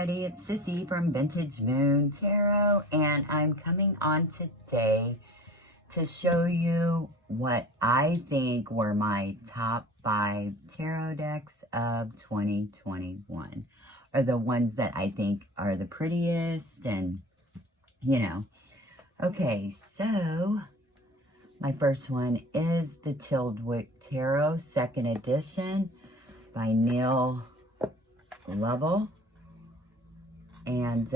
everybody, it's Sissy from Vintage Moon Tarot, and I'm coming on today to show you what I think were my top 5 tarot decks of 2021, or the ones that I think are the prettiest, and okay, so my first one is the Tildwick Tarot 2nd edition by Neil Lovell. And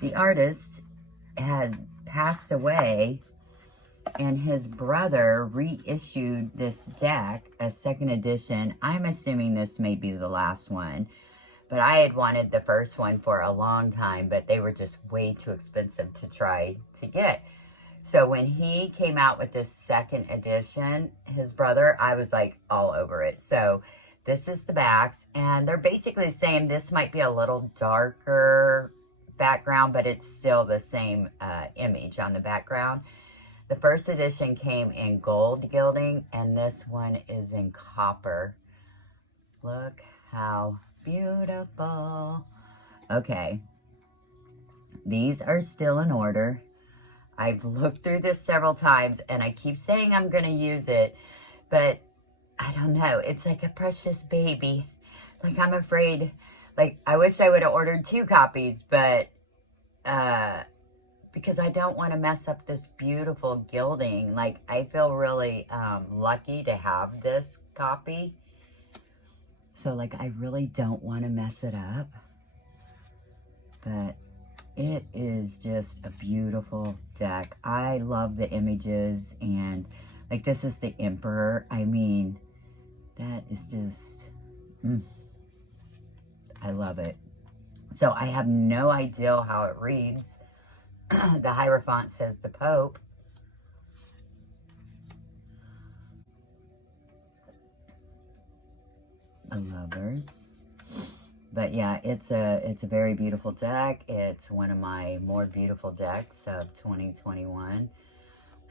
the artist had passed away, and his brother reissued this deck, a 2nd edition. I'm assuming this may be the last one, but I had wanted the first one for a long time, but they were just way too expensive to try to get. So when he came out with this 2nd edition, his brother, I was like all over it. So this is the backs, and they're basically the same. This might be a little darker background, but it's still the same image on the background. The 1st edition came in gold gilding, and this one is in copper. Look how beautiful. Okay, these are still in order. I've looked through this several times, and I keep saying I'm going to use it, but I don't know. It's like a precious baby. Like, I'm afraid, like, I wish I would have ordered 2 copies, but, because I don't want to mess up this beautiful gilding. Like, I feel really, lucky to have this copy. So, like, I really don't want to mess it up. But it is just a beautiful deck. I love the images, and, like, this is the Emperor. I mean, that is just, I love it. So I have no idea how it reads. The Hierophant says the Pope. The Lovers. But yeah, it's a very beautiful deck. It's one of my more beautiful decks of 2021.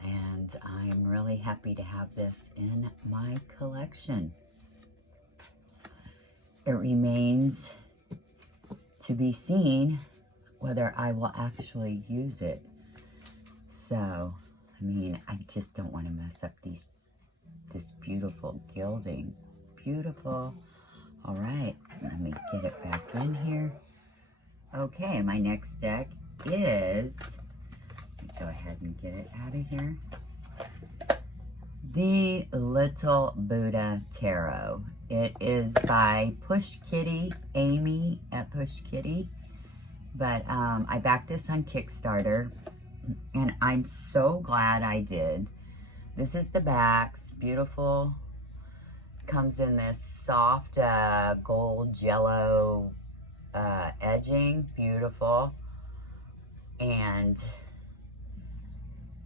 And I'm really happy to have this in my collection. It remains to be seen whether I will actually use it. So, I mean, I just don't want to mess up this beautiful gilding. Beautiful. All right, let me get it back in here. Okay, my next deck is, go ahead and get it out of here. The Little Buddha Tarot. It is by Push Kitty, Amy at Push Kitty. But I backed this on Kickstarter, and I'm so glad I did. This is the backs, beautiful. Comes in this soft gold yellow edging, beautiful. And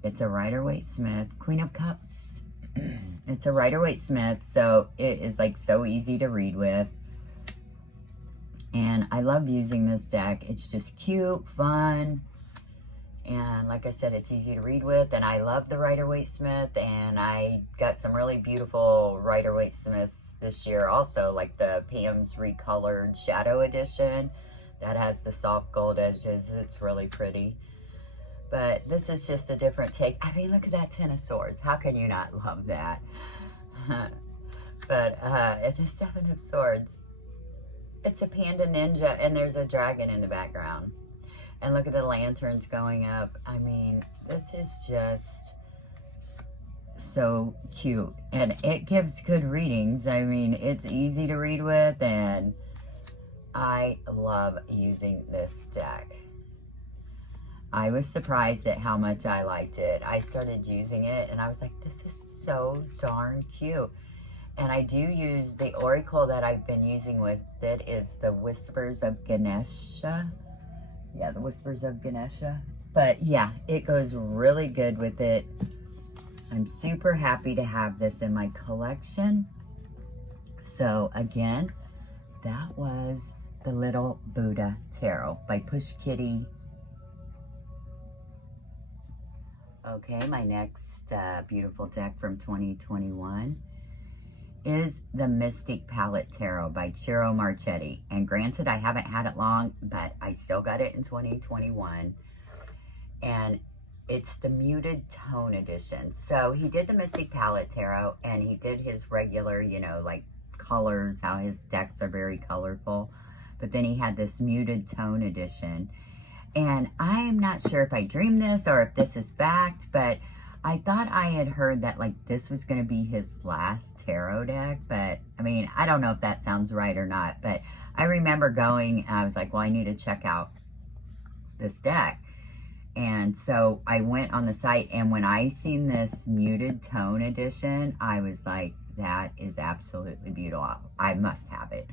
it's a Rider-Waite-Smith, Queen of Cups. It's a Rider-Waite-Smith, so it is like so easy to read with. And I love using this deck. It's just cute, fun, and like I said, it's easy to read with. And I love the Rider-Waite-Smith, and I got some really beautiful Rider-Waite-Smiths this year also, like the Pam's Recolored Shadow Edition that has the soft gold edges. It's really pretty. But this is just a different take. I mean, look at that 10 of Swords. How can you not love that? But it's a 7 of Swords. It's a panda ninja, and there's a dragon in the background. And look at the lanterns going up. I mean, this is just so cute. And it gives good readings. I mean, it's easy to read with, and I love using this deck. I was surprised at how much I liked it. I started using it, and I was like, this is so darn cute. And I do use the oracle that I've been using with it is the Whispers of Ganesha. Yeah, the Whispers of Ganesha. But yeah, it goes really good with it. I'm super happy to have this in my collection. So again, that was the Little Buddha Tarot by Push Kitty. Okay, my next beautiful deck from 2021 is the Mystic Palette Tarot by Ciro Marchetti. And granted, I haven't had it long, but I still got it in 2021. And it's the Muted Tone Edition. So he did the Mystic Palette Tarot, and he did his regular, you know, like colors, how his decks are very colorful. But then he had this Muted Tone Edition. And I'm not sure if I dreamed this or if this is fact, but I thought I had heard that like this was going to be his last tarot deck. But I mean, I don't know if that sounds right or not, but I remember going, I was like, well, I need to check out this deck. And so I went on the site, and when I seen this Muted Tone Edition, I was like, that is absolutely beautiful. I must have it.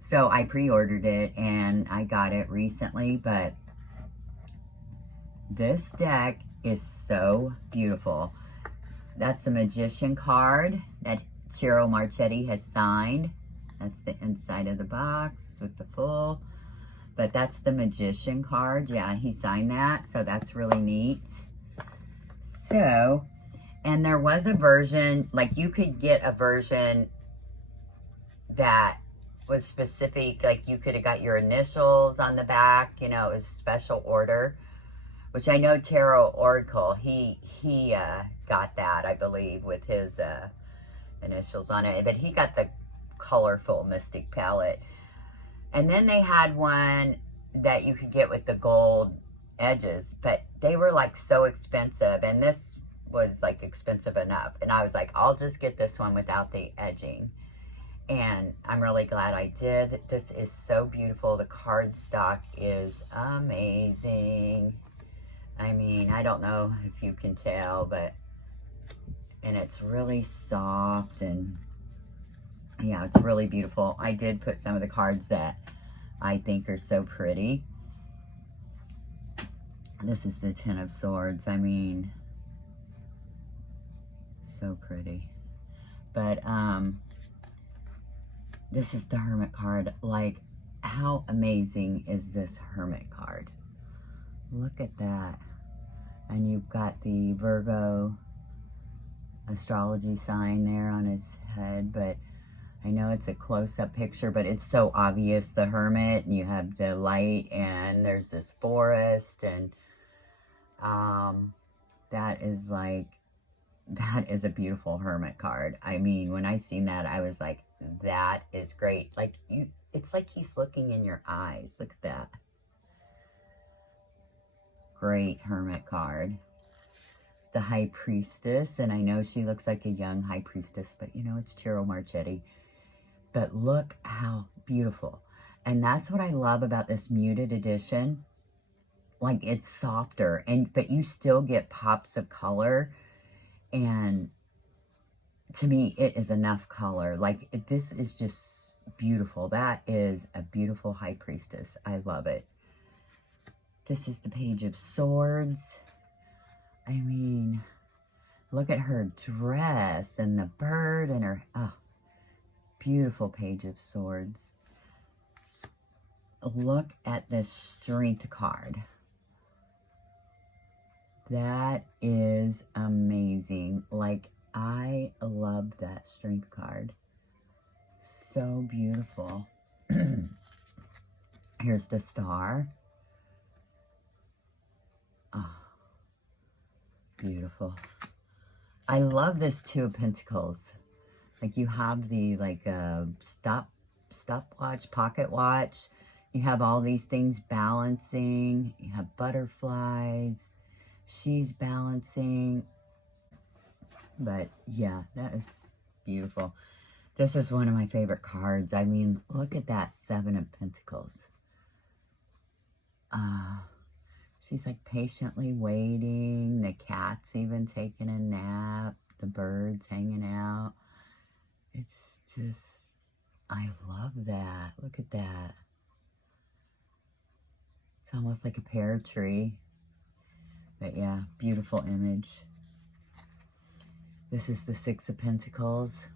So I pre-ordered it, and I got it recently, but this deck is so beautiful. That's the Magician card that Ciro Marchetti has signed. That's the inside of the box with the full. But that's the Magician card. Yeah, he signed that, so that's really neat. So, and there was a version, like you could get a version that was specific, like you could have got your initials on the back, you know, it was a special order, which I know Tarot Oracle, he got that, I believe, with his initials on it, but he got the colorful Mystic Palette. And then they had one that you could get with the gold edges, but they were like so expensive, and this was like expensive enough. And I was like, I'll just get this one without the edging. And I'm really glad I did. This is so beautiful. The cardstock is amazing. I mean, I don't know if you can tell, but, and it's really soft, and yeah, it's really beautiful. I did put some of the cards that I think are so pretty. This is the Ten of Swords. I mean, so pretty. But this is the Hermit card. Like, how amazing is this Hermit card? Look at that. And you've got the Virgo astrology sign there on his head, but I know it's a close-up picture, but it's so obvious, the Hermit, and you have the light, and there's this forest, and that is a beautiful Hermit card. I mean, when I seen that, I was like, that is great. Like, it's like he's looking in your eyes. Look at that. Great Hermit card. The High Priestess, and I know she looks like a young High Priestess, but you know, it's Ciro Marchetti. But look how beautiful. And that's what I love about this Muted Edition. Like, it's softer, but you still get pops of color. And to me, it is enough color. Like, this is just beautiful. That is a beautiful High Priestess. I love it. This is the Page of Swords. I mean, look at her dress and the bird and her, oh, beautiful Page of Swords. Look at this Strength card. That is amazing. Like, I love that Strength card. So beautiful. Here's the Star. Oh, beautiful. I love this Two of Pentacles. Like, you have the, like, stopwatch, pocket watch. You have all these things balancing. You have butterflies. She's balancing. But, yeah, that is beautiful. This is one of my favorite cards. I mean, look at that Seven of Pentacles. She's, like, patiently waiting. The cat's even taking a nap. The bird's hanging out. It's just, I love that. Look at that. It's almost like a pear tree. But yeah, beautiful image. This is the Six of Pentacles.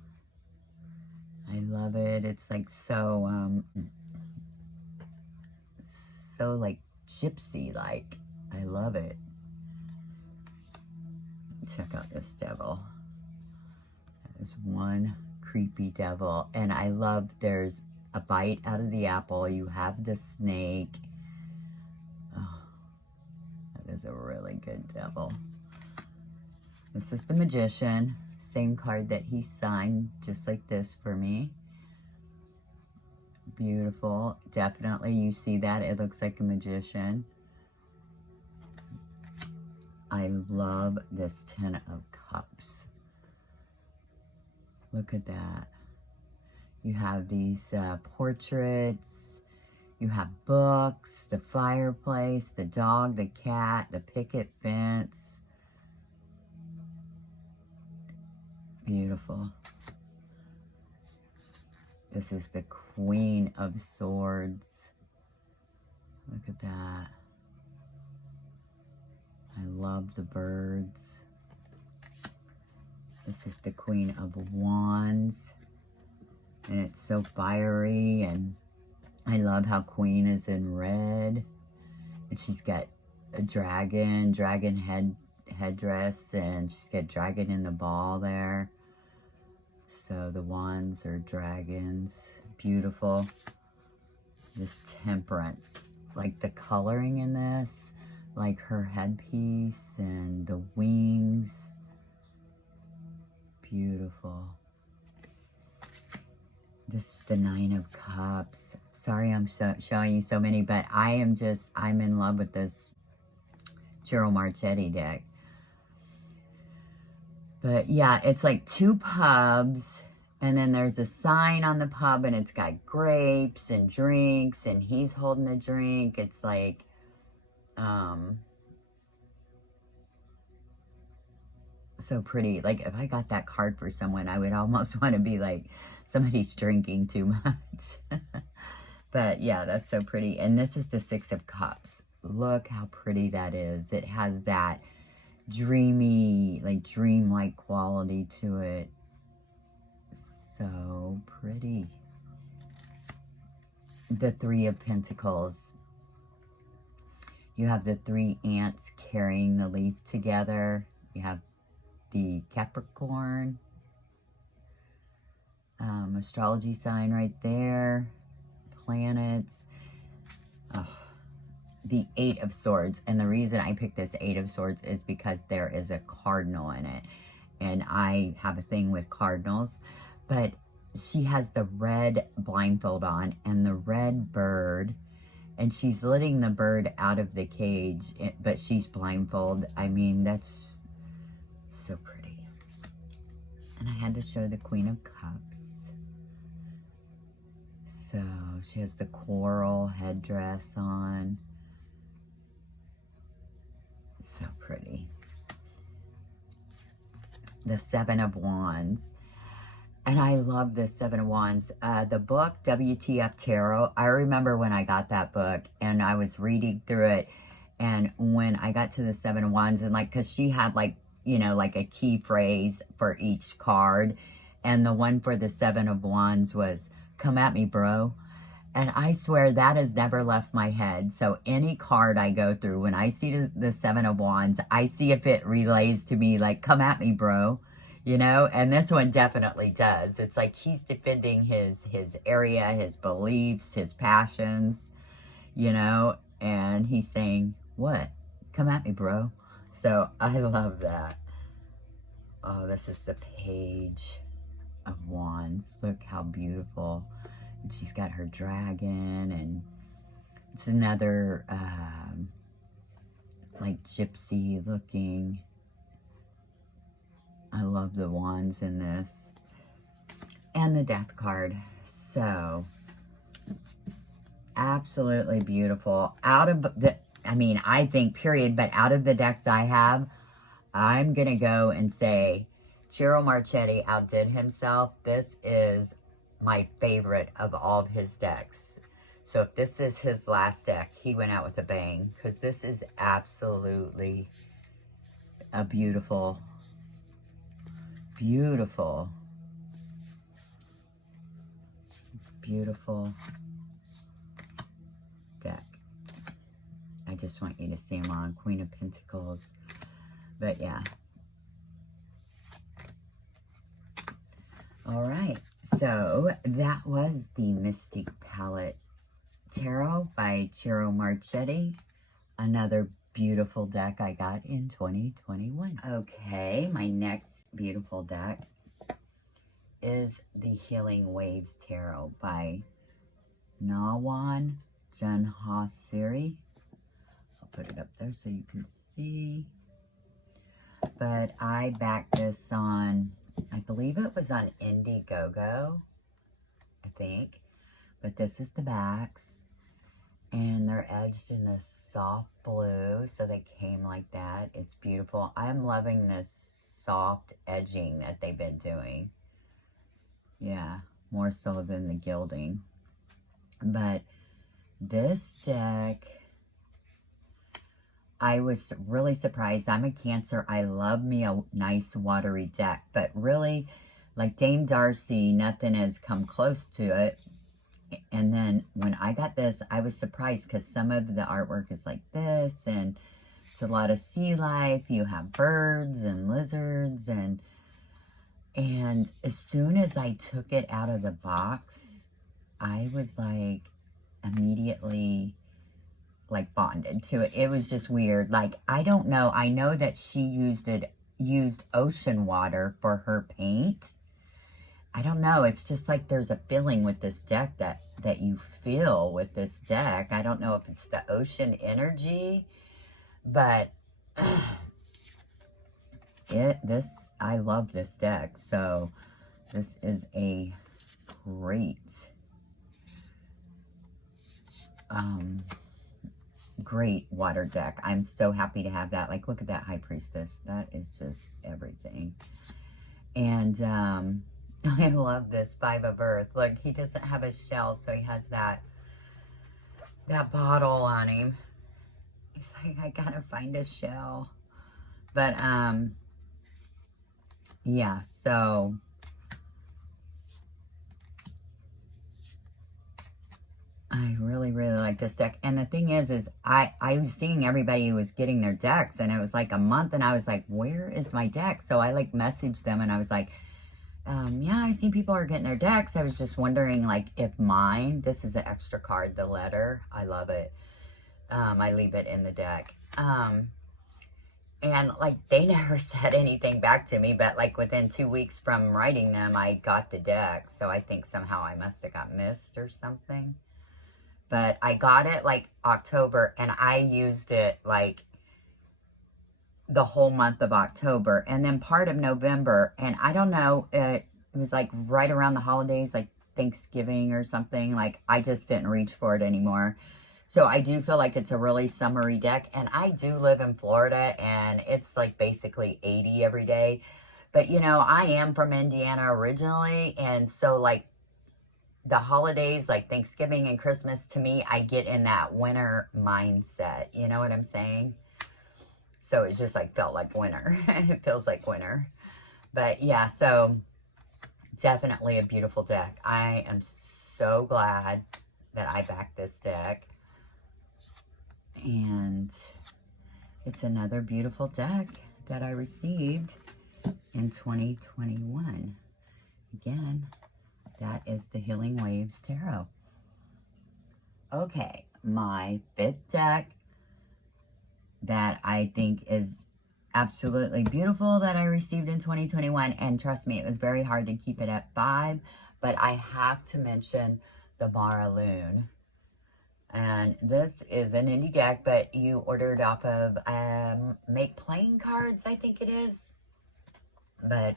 I love it. It's like so like gypsy-like. I love it. Check out this devil. That is one creepy devil. And I love there's a bite out of the apple. You have the snake. Oh, that is a really good devil. This is the Magician. Same card that he signed, just like this for me. Beautiful. Definitely, you see that. It looks like a magician. I love this 10 of Cups. Look at that. You have these portraits. You have books, the fireplace, the dog, the cat, the picket fence. Beautiful. This is the Queen of Swords. Look at that. I love the birds. This is the Queen of Wands. And it's so fiery, and I love how Queen is in red. And she's got a dragon headdress, and she's got dragon in the ball there. So the wands are dragons. Beautiful. This Temperance. Like the coloring in this, like her headpiece and the wings. Beautiful. This is the 9 of Cups. Sorry I'm showing you so many, but I'm in love with this Gerald Marchetti deck. But yeah, it's like 2 pubs, and then there's a sign on the pub, and it's got grapes and drinks, and he's holding a drink. It's like, so pretty. Like, if I got that card for someone, I would almost want to be like, somebody's drinking too much. But yeah, that's so pretty. And this is the 6 of Cups. Look how pretty that is. It has that dreamy, like dreamlike quality to it. So pretty. The 3 of Pentacles. You have the 3 ants carrying the leaf together. You have the Capricorn astrology sign right there. Planets. Oh, the 8 of Swords. And the reason I picked this 8 of Swords is because there is a cardinal in it. And I have a thing with cardinals. But she has the red blindfold on and the red bird. And she's letting the bird out of the cage, but she's blindfolded. I mean, that's so pretty. And I had to show the Queen of Cups. So she has the coral headdress on. So pretty. The 7 of Wands. And I love this 7 of Wands. The book, WTF Tarot, I remember when I got that book and I was reading through it. And when I got to the 7 of Wands, and like, because she had like, you know, like a key phrase for each card. And the one for the 7 of Wands was, come at me, bro. And I swear that has never left my head. So any card I go through, when I see the 7 of Wands, I see if it relays to me like, come at me, bro. You know, and this one definitely does. It's like he's defending his area, his beliefs, his passions, you know, and he's saying, what? Come at me, bro. So I love that. Oh, this is the Page of Wands. Look how beautiful. And she's got her dragon, and it's another like gypsy looking. I love the wands in this. And the Death card. So, absolutely beautiful. Out of the, I mean, I think period, but out of the decks I have, I'm going to go and say Gerald Marchetti outdid himself. This is my favorite of all of his decks. So if this is his last deck, he went out with a bang. Because this is absolutely a beautiful deck. I just want you to see him on Queen of Pentacles. But yeah. All right, so that was the Mystic Palette Tarot by Ciro Marchetti. Another beautiful deck I got in 2021. Okay, my next beautiful deck is the Healing Waves Tarot by Nawan Janhasiri. I'll put it up there so you can see. But I backed this on, I believe it was on Indiegogo, I think. But this is the backs. And they're edged in this soft blue, so they came like that. It's beautiful. I'm loving this soft edging that they've been doing. Yeah, more so than the gilding. But this deck, I was really surprised. I'm a Cancer. I love me a nice watery deck. But really, like Dame Darcy, nothing has come close to it. And then when I got this, I was surprised because some of the artwork is like this. And it's a lot of sea life. You have birds and lizards. And as soon as I took it out of the box, I was like immediately like bonded to it. It was just weird. Like, I don't know. I know that she used ocean water for her paint. I don't know. It's just like there's a feeling with this deck that you feel with this deck. I don't know if it's the ocean energy, but I love this deck. So this is a great great water deck. I'm so happy to have that. Like, look at that High Priestess. That is just everything. And I love this Five of Earth. Look, he doesn't have a shell, so he has that bottle on him. He's like, I gotta find a shell. But yeah, so I really, really like this deck. And the thing is I was seeing everybody who was getting their decks, and it was like a month, and I was like, where is my deck? So I like messaged them, and I was like, yeah, I see people are getting their decks. I was just wondering, like, if mine, this is an extra card, the letter. I love it. I leave it in the deck. And, like, they never said anything back to me, but, like, within 2 weeks from writing them, I got the deck. So I think somehow I must have got missed or something. But I got it, like, October, and I used it, like, the whole month of October and then part of November. And I don't know, it was like right around the holidays, like Thanksgiving or something. Like, I just didn't reach for it anymore. So I do feel like it's a really summery deck. And I do live in Florida, and it's like basically 80 every day. But, you know, I am from Indiana originally. And so, like, the holidays, like Thanksgiving and Christmas, to me, I get in that winter mindset. You know what I'm saying? So it just like felt like winter. It feels like winter. But yeah, so definitely a beautiful deck. I am so glad that I backed this deck. And it's another beautiful deck that I received in 2021. Again, that is the Healing Waves Tarot. Okay, my fifth deck that I think is absolutely beautiful that I received in 2021. And trust me, it was very hard to keep it at 5. But I have to mention the Mara Loon. And this is an indie deck, but you ordered off of Make Playing Cards, I think it is. But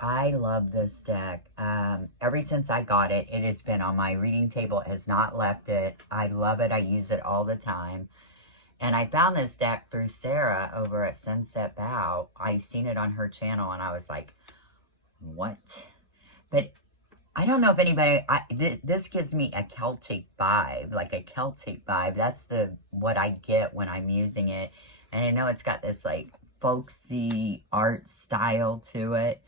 I love this deck. Ever since I got it, it has been on my reading table. It has not left it. I love it. I use it all the time. And I found this deck through Sarah over at Sunset Bow. I seen it on her channel, and I was like, what? But I don't know if anybody, this gives me a Celtic vibe, like a Celtic vibe. That's what I get when I'm using it. And I know it's got this like folksy art style to it.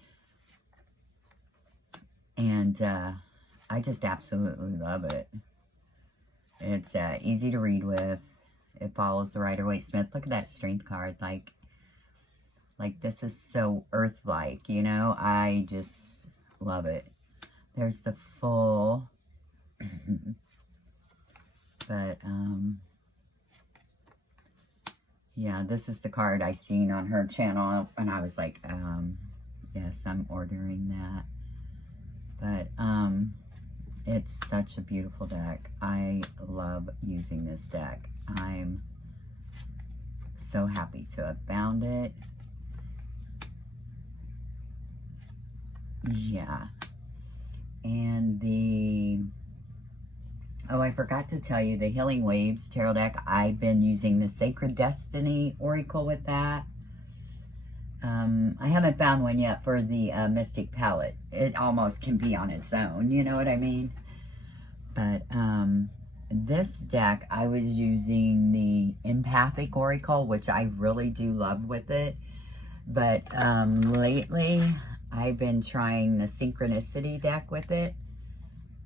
And I just absolutely love it. It's easy to read with. It follows the Rider-Waite-Smith. Look at that strength card. Like this is so earth-like, you know? I just love it. There's the full, but, yeah, this is the card I seen on her channel, and I was like, yes, I'm ordering that. But, it's such a beautiful deck. I love using this deck. I'm so happy to have found it. Yeah. And oh, I forgot to tell you, the Healing Waves Tarot deck, I've been using the Sacred Destiny Oracle with that. I haven't found one yet for the Mystic Palette. It almost can be on its own, you know what I mean? But this deck, I was using the Empathic Oracle, which I really do love with it. But lately, I've been trying the Synchronicity deck with it.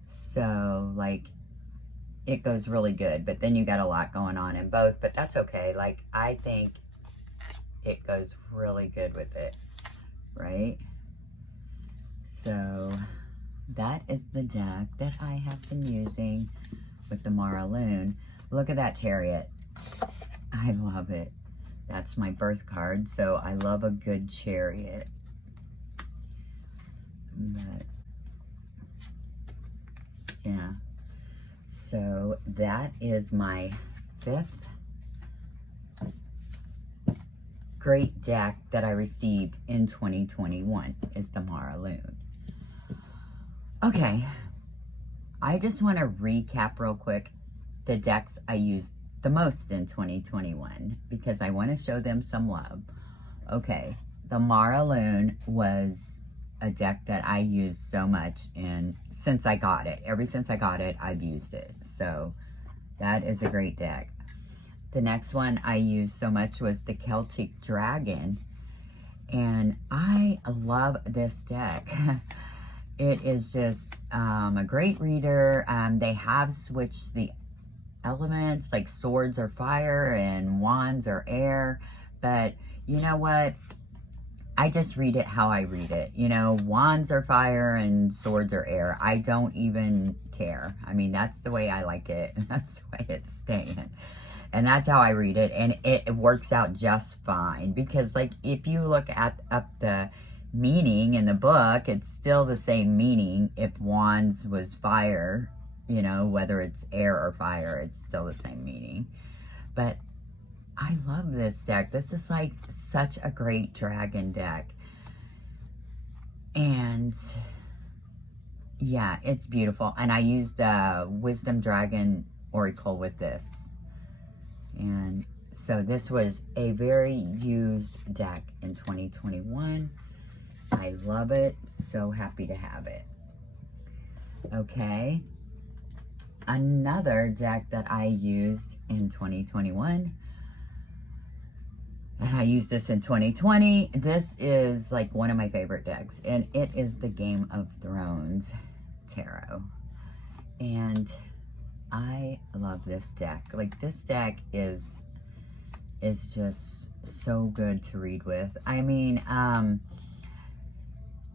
So, like, it goes really good. But then you got a lot going on in both. But that's okay. Like, I think it goes really good with it. Right? So, that is the deck that I have been using with the Mara Loon. Look at that Chariot. I love it. That's my birth card, so I love a good Chariot. But, yeah. So that is my 5th great deck that I received in 2021, is the Mara Loon. Okay, I just want to recap real quick the decks I used the most in 2021 because I want to show them some love. Okay, the Mara Loon was a deck that I used so much, and since I got it, ever since I got it, I've used it. So that is a great deck. The next one I used so much was the Celtic Dragon, and I love this deck. It is just a great reader. They have switched the elements, like swords are fire and wands are air. But you know what? I just read it how I read it. You know, wands are fire and swords are air. I don't even care. I mean, that's the way I like it. That's the way it's staying. And that's how I read it. And it works out just fine. Because, like, if you look at up the meaning in the book, it's still the same meaning. If wands was fire, you know, whether it's air or fire, it's still the same meaning. But I love this deck. This is like such a great dragon deck. And yeah, it's beautiful. And I used the Wisdom Dragon Oracle with this. And so this was a very used deck in 2021. I love it. So happy to have it. Okay. Another deck that I used in 2021, and I used this in 2020. This is like one of my favorite decks, and it is the Game of Thrones Tarot. And I love this deck. Like, this deck is just so good to read with. I mean,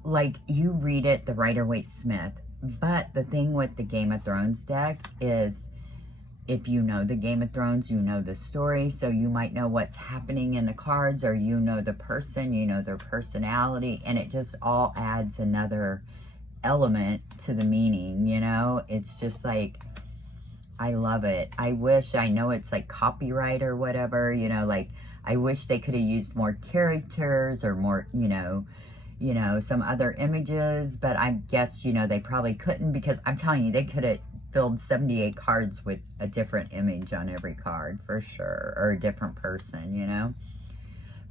like, you read it the Rider-Waite-Smith, but the thing with the Game of Thrones deck is, if you know the Game of Thrones, you know the story, so you might know what's happening in the cards, or you know the person, you know their personality, and it just all adds another element to the meaning, you know? It's just like, I love it. I wish, I know it's like copyright or whatever, you know, like, I wish they could have used more characters or more, you know, some other images, but I guess, you know, they probably couldn't, because I'm telling you, they could have filled 78 cards with a different image on every card for sure, or a different person, you know.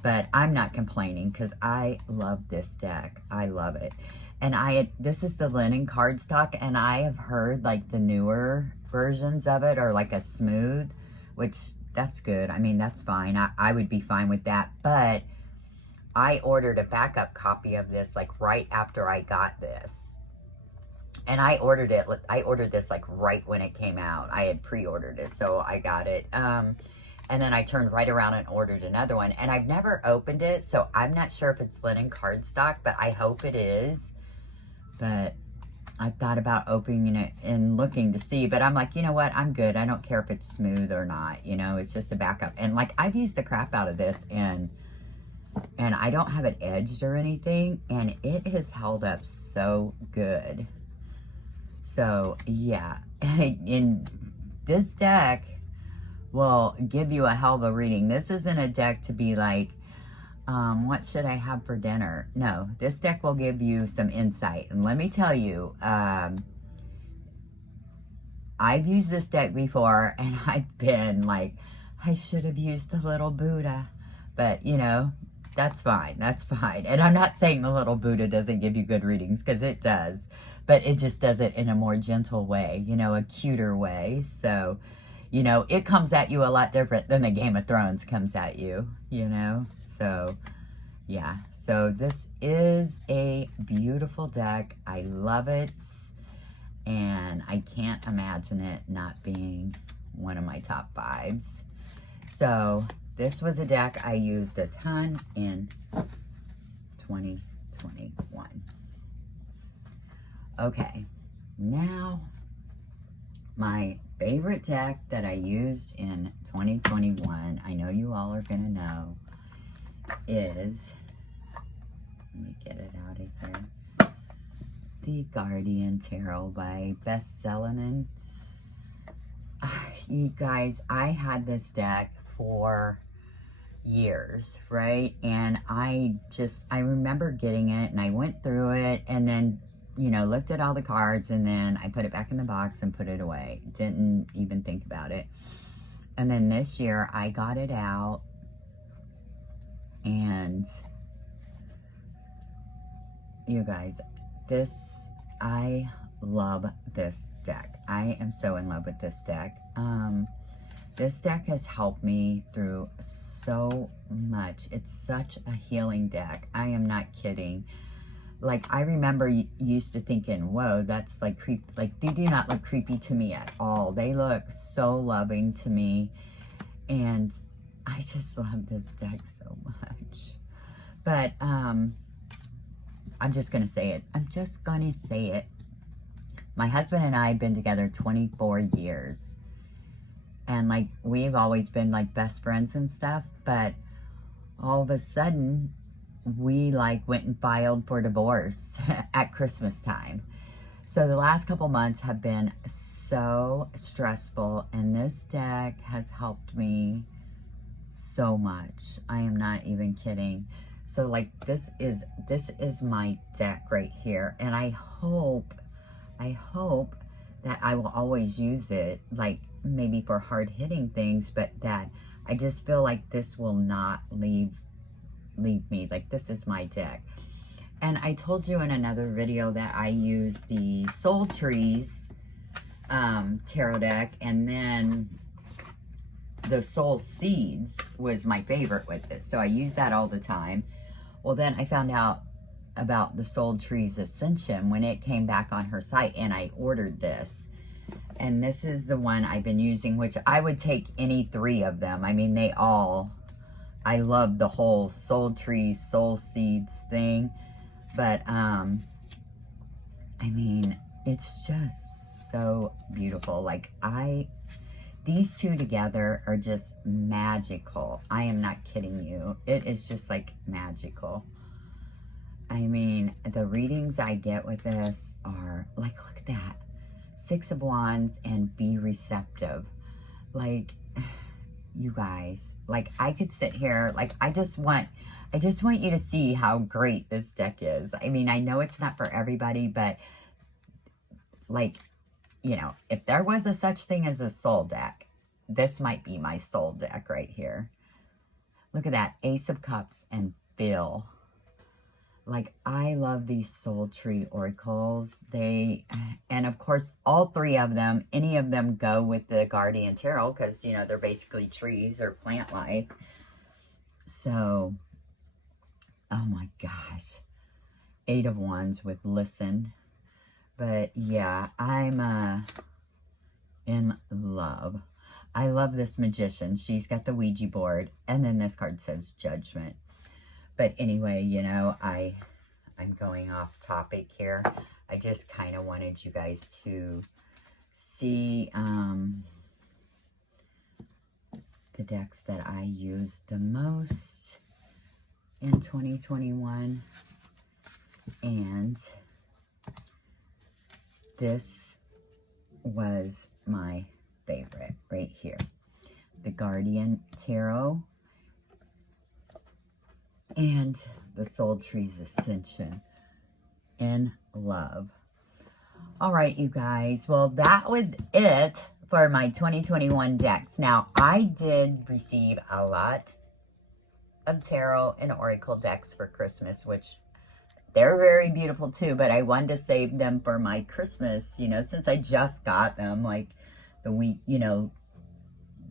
But I'm not complaining because I love this deck. I love it. And this is the linen cardstock, and I have heard like the newer versions of it are like a smooth, which that's good. I mean, that's fine. I would be fine with that. But I ordered a backup copy of this like right after I got this. And I ordered this like right when it came out. I had pre-ordered it, so I got it. And then I turned right around and ordered another one. And I've never opened it, so I'm not sure if it's linen cardstock, but I hope it is. but I thought about opening it and looking to see, but I'm like, you know what? I'm good. I don't care if it's smooth or not. You know, it's just a backup. And like, I've used the crap out of this, and I don't have it edged or anything, and it has held up so good. So yeah, and this deck will give you a hell of a reading. This isn't a deck to be like, what should I have for dinner? No, this deck will give you some insight. And let me tell you, I've used this deck before, and I've been like, I should have used the little Buddha. But, you know, that's fine. That's fine. And I'm not saying the little Buddha doesn't give you good readings, because it does. But it just does it in a more gentle way, you know, a cuter way. So, you know, it comes at you a lot different than the Game of Thrones comes at you, you know. So, yeah. So this is a beautiful deck. I love it. And I can't imagine it not being one of my top 5s. So this was a deck I used a ton in 2021. Okay, now my favorite deck that I used in 2021, I know you all are going to know, is, let me get it out of here, the Guardian Tarot by Bess Selenin. You guys, I had this deck for years, right? And I remember getting it, and I went through it, and then, you know, looked at all the cards, and then I put it back in the box and put it away. Didn't even think about it. And then this year I got it out, and you guys, I love this deck. I am so in love with this deck. This deck has helped me through so much. It's such a healing deck. I am not kidding. Like, I remember used to thinking, whoa, that's like creepy. Like, they do not look creepy to me at all. They look so loving to me. And I just love this deck so much. But, I'm just going to say it. I'm just going to say it. My husband and I have been together 24 years. And, like, we've always been, like, best friends and stuff. But all of a sudden, we, like, went and filed for divorce at Christmas time. So the last couple months have been so stressful. And this deck has helped me so much. I am not even kidding. So, like, this is my deck right here. And I hope that I will always use it, like, maybe for hard-hitting things, but that I just feel like this will not leave me. Like, this is my deck. And I told you in another video that I use the Soul Trees tarot deck, and then the Soul Seeds was my favorite with it. So I use that all the time. Well, then I found out about the Soul Trees Ascension when it came back on her site, and I ordered this. And this is the one I've been using, which I would take any 3 of them. I mean, I love the whole Soul Trees, Soul Seeds thing. But, I mean, it's just so beautiful. Like, these two together are just magical. I am not kidding you. It is just, like, magical. I mean, the readings I get with this are, like, look at that. 6 of Wands and be receptive. Like, you guys, like, I could sit here, like, I just want you to see how great this deck is. I mean, I know it's not for everybody, but, like, you know, if there was a such thing as a soul deck, this might be my soul deck right here. Look at that, Ace of Cups and Bill. Like, I love these Soul Tree oracles. And of course, all 3 of them, any of them go with the Guardian Tarot, because, you know, they're basically trees or plant life. So, oh my gosh. 8 of Wands with Listen. But yeah, I'm in love. I love this Magician. She's got the Ouija board. And then this card says Judgment. But anyway, you know, I'm going off topic here. I just kind of wanted you guys to see the decks that I used the most in 2021. And this was my favorite right here. The Guardian Tarot and the Soul Trees Ascension in Love. All right, you guys. Well, that was it for my 2021 decks. Now, I did receive a lot of tarot and oracle decks for Christmas, which they're very beautiful too, but I wanted to save them for my Christmas, you know, since I just got them like the week, you know,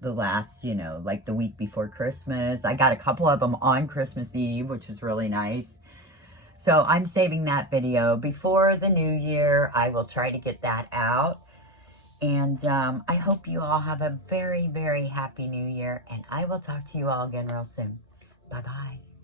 the last, you know, like the week before Christmas. I got a couple of them on Christmas Eve, which was really nice. So I'm saving that video before the new year. I will try to get that out. And I hope you all have a very, very happy new year. And I will talk to you all again real soon. Bye-bye.